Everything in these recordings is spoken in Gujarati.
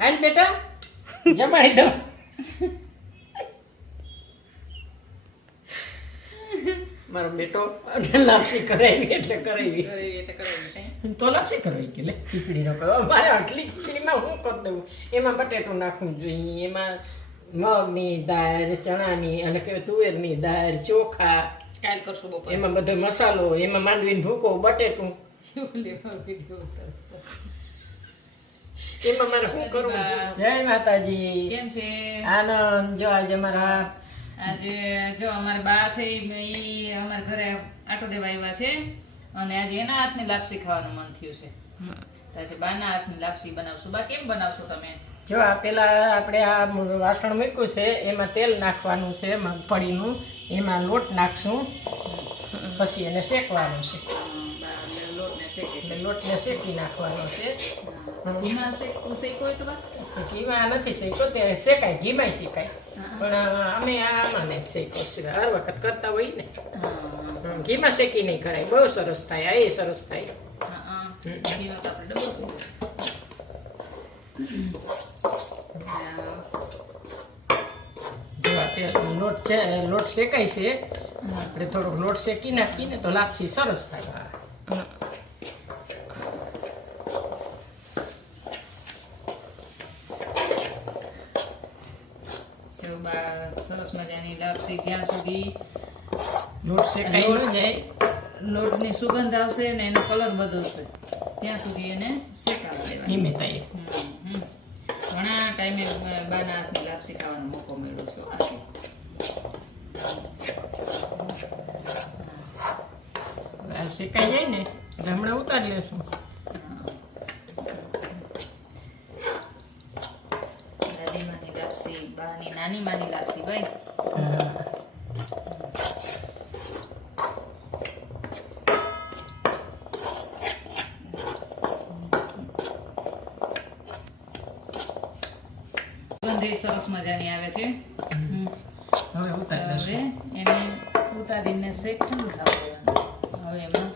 હાલ બેટા જમાડી દો. મારો બેટો લાપસી કરાવી એટલે કરાવી તો લાપસી કરાવી કે લે ખીચડીનો કરો. મારે આટલી ખીચડીમાં હું કરી દઉં? એમાં બટેટું નાખવું જોઈએ, એમાં મગની દાળ, ચણાની અને કે તુવેરની દાળ, ચોખા, કાલ કરશું બપોરે. એમાં બધો મસાલો, એમાં માંડવીને ભૂકો, બટેટું, એમાં મારે શું કરવું? જય માતાજી. કેમ છે? આનંદ. જો આજે મારા આજે જો અમારા બા છે ઈ અમારા ઘરે આટો દેવા આવ્યા છે અને આજે એના હાથની લાપસી ખાવાનું મન થયું છે. તો આજે બાના હાથની લાપસી બનાવશું. બા કેમ બનાવશો તમે? જો આ પેલા આપણે આ વાસણ મૂક્યું છે, એમાં તેલ નાખવાનું છે મગફળીનું, એમાં લોટ નાખશું, પછી એને શેકવાનું છે. લોટને શેકે છે. એટલે લોટને શેકી નાખવાનો છે. ઘીમાં શેકો હોય તો બા? ઘીમાં નથી શેકો, ત્યારે શેકાય, ઘીમાં શેકાય, પણ અમે આમાં ને શેકો છે. હર વખત કરતા હોય ને ઘીમાં શેકી નહીં કરાય, બહુ સરસ થાય. આ એ સરસ થાય. ઘીમાં તો આપણે ડબલ જો અત્યારે લોટ છે, લોટ શેકાય છે, આપણે થોડોક લોટ શેકી નાખીને તો લાપસી સરસ થાય. સરસ મજાની લાપસી જ્યાં સુધી લોટ શેકાઈ ન જાય, લોટની સુગંધ આવશે ને એનો કલર બદલશે ત્યાં સુધી એને શેકાવા દેવાનું. ધીમે થાય. ઘણા ટાઈમે બાના હાથની લાપસી ખાવાનો મોકો મળ્યો છે આજે. આ શેકાઈ જાય ને એટલે હમણાં ઉતારી લેશું. દાદીમાની લાપસી, બાની નાની માની લાપસી ભાઈ. ગંધ સરસ મજાની આવે છે. હવે ઉતારી હવે લેશું. એને ઉતારીને શેક ઠંડુ થવા દેવાનું. હવે એમાં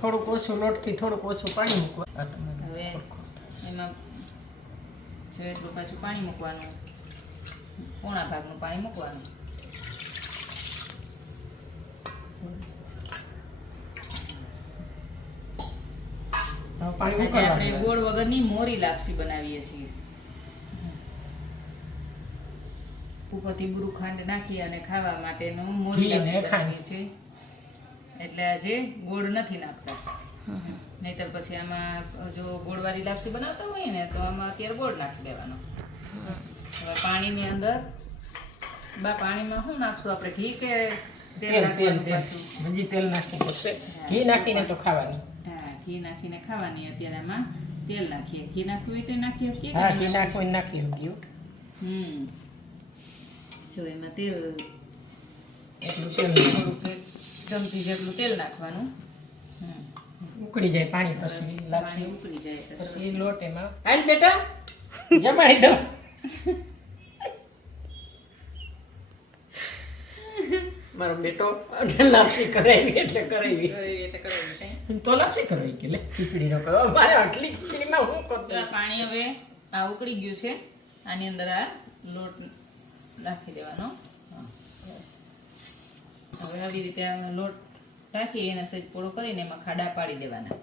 થોડુંક ઓછું લોટથી થોડુંક ઓછું પાણી મૂકવા. હવે એમાં જો એટલું પાછું પાણી મૂકવાનું, પોણા ભાગનું પાણી મૂકવાનું. પાણી આજે આપણે મૂકવાનું. ગોળ વગરની મોરી લાપસી બનાવીએ છીએ. ઉપરથી બુરું ખાંડ નાખી અને ખાવા માટેનું મોરી ઘી ને લાપસી ખાંડ. બનાવીએ છીએ. એટલે આજે ગોળ નથી નાખતા, નહીતર પછી આમાં જો ગોળવાળી લાપસી બનાવતા હોય ને તો આમાં અત્યારે ગોળ નાખી દેવાનો. હવે પાણીની અંદર પાણીમાં શું નાખશું આપણે? ઘી કે તેલ તેલ નાખવાનું તેલ પાછું? હજી તેલ નાખવું પડશે. ઘી નાખીને તો ખાવાની. હા, ઘી નાખીને ખાવાની. અત્યારે આમાં તેલ નાખીએ. ઘી નાખવું હોય તો નાખીએ કે હા, ઘી નાખવું નાખી ગયું. જો એમાં તેલ એટલું તેલ થોડુંક એક ચમચી જેટલું તેલ નાખવાનું. ઉકળી જાય પાણી પછી પાણી લાપસી ઉકળી જાય પછી લોટ એમાં. હાલ બેટા જમાડી દો. મારો બેટો લાપસી કરાવી એટલે કરાવી તો લાપસી કરાવી કે લે ખીચડીનો કરો. મારે આટલી ખીચડીમાં હું તો કરતો? આ પાણી હવે આ ઉકળી ગયું છે. આની અંદર આ લોટ નાખી દેવાનો. હવે આવી રીતે આ લોટ રાખી એને સહેજ પોળો કરીને એમાં ખાડા પાડી દેવાના.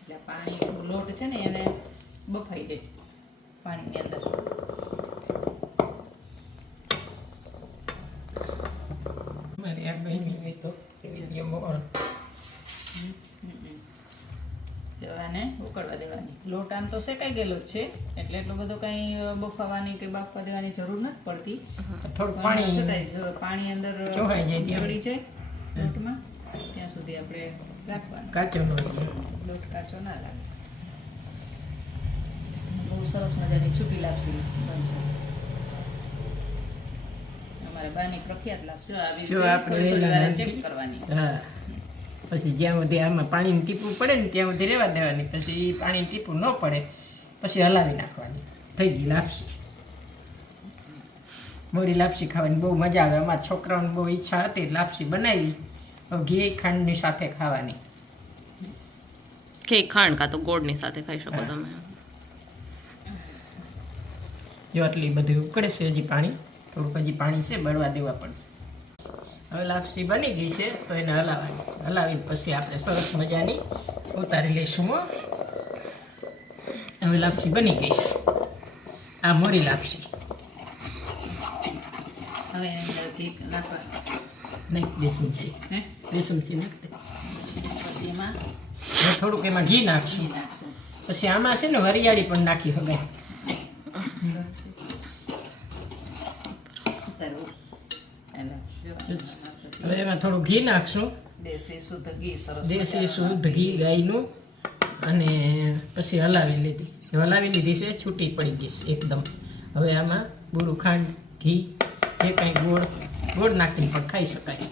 એટલે પાણી લોટ છે ને એને બફાઈ જાય પાણીની અંદર. મારી આ બહેની તો વિડીયો જો આને ઉકળવા દેવાની. લોટ આમ તો શેકાઈ ગયેલો જ છે એટલે એટલો બધો કંઈ બફાવાની કે બાફવા દેવાની જરૂર નથી પડતી. થોડું પણ પાણી છતાંય જો પાણી અંદર ચોહાઈ જાય ત્યાં. ચડી જાય લોટમાં ત્યાં સુધી આપણે રાખવાનું. કાચો નો લોટ કાચો ના લાગે. બહુ સરસ મજાની છૂટી લાપસી બનશે. અમારે બાની પ્રખ્યાત લાપસી આવી જો રીતે આપણે થોડી થોડી વારે ચેક નાનથી. કરવાની. હા, પછી જ્યાં સુધી આમાં પાણીનું ટીપું પડે ને ત્યાં સુધી રહેવા દેવાની. પછી પાણી ટીપું ન પડે પછી હલાવી નાખવાની. થઈ ગઈ લાપસી. મોરી લાપસી ખાવાની બહુ મજા આવે. અમારા છોકરાઓને બહુ ઈચ્છા હતી લાપસી બનાવી ઘી ખાંડની સાથે ખાવાની. કે ખાંડ કાં તો ગોળની સાથે ખાઈ શકો તમે. જો આટલી બધી ઉકળે છે, હજી પાણી થોડુંક હજી પાણી છે, બળવા દેવા પડશે. હવે લાપસી બની ગઈ છે તો એને હલાવવાની છે. હલાવીને પછી આપણે સરસ મજાની ઉતારી લઈશું. હવે લાપસી બની ગઈ છે. આ મોરી લાપસી. હવે એની અંદર ઘી નાખવા. નાખ દે ચમચી. બે ચમચી નાખ દે. પછી એમાં હવે થોડુંક એમાં ઘી નાખશું. ઘી નાખશું. પછી આમાં છે ને વરિયાળી પણ નાખી શકાય. ઉતારવું. એટલે જો હવે એમાં થોડું ઘી નાખશું. દેશી શુદ્ધ ઘી સરસ દેશી શુદ્ધ ઘી ગાયનું. અને પછી હલાવી લીધી. હલાવી લીધી છે, છૂટી પડી ગઈ છે એકદમ. હવે આમાં બુરું ખાંડ, ઘી, જે કાંઈ ગોળ નાખીને પણ ખાઈ શકાય.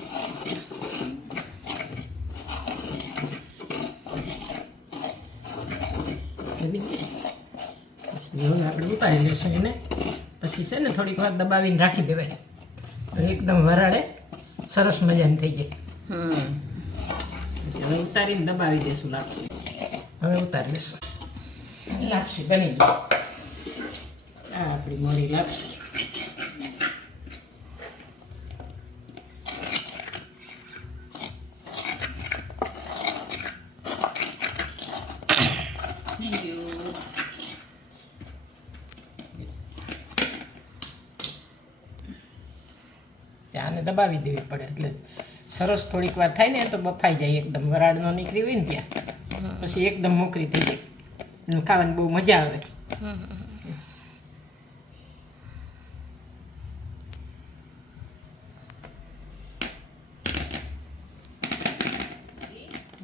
હવે આપણે ઉતારી લઈશું એને. પછી છે ને થોડીક વાર દબાવીને રાખી દેવાય તો એકદમ વરાળે સરસ મજાની થઈ જાય. હવે ઉતારીને દબાવી દઈશું લાપસી. હવે ઉતારી લઈશું. લાપસી બની ગઈ. આ આપણી મોરી લાપસી. આને દબાવી દેવી પડે એટલે સરસ થોડીક વાર થાય ને તો બફાઈ જાય એકદમ. વરાળ નો નીકળી હોય ને ત્યાં પછી એકદમ મોકરી થઈ જાય. ખાવાની બહુ મજા આવે.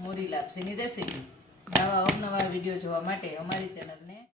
મોરી લાપસીની રેસીપી. આવા અવનવા વિડીયો જોવા માટે અમારી ચેનલને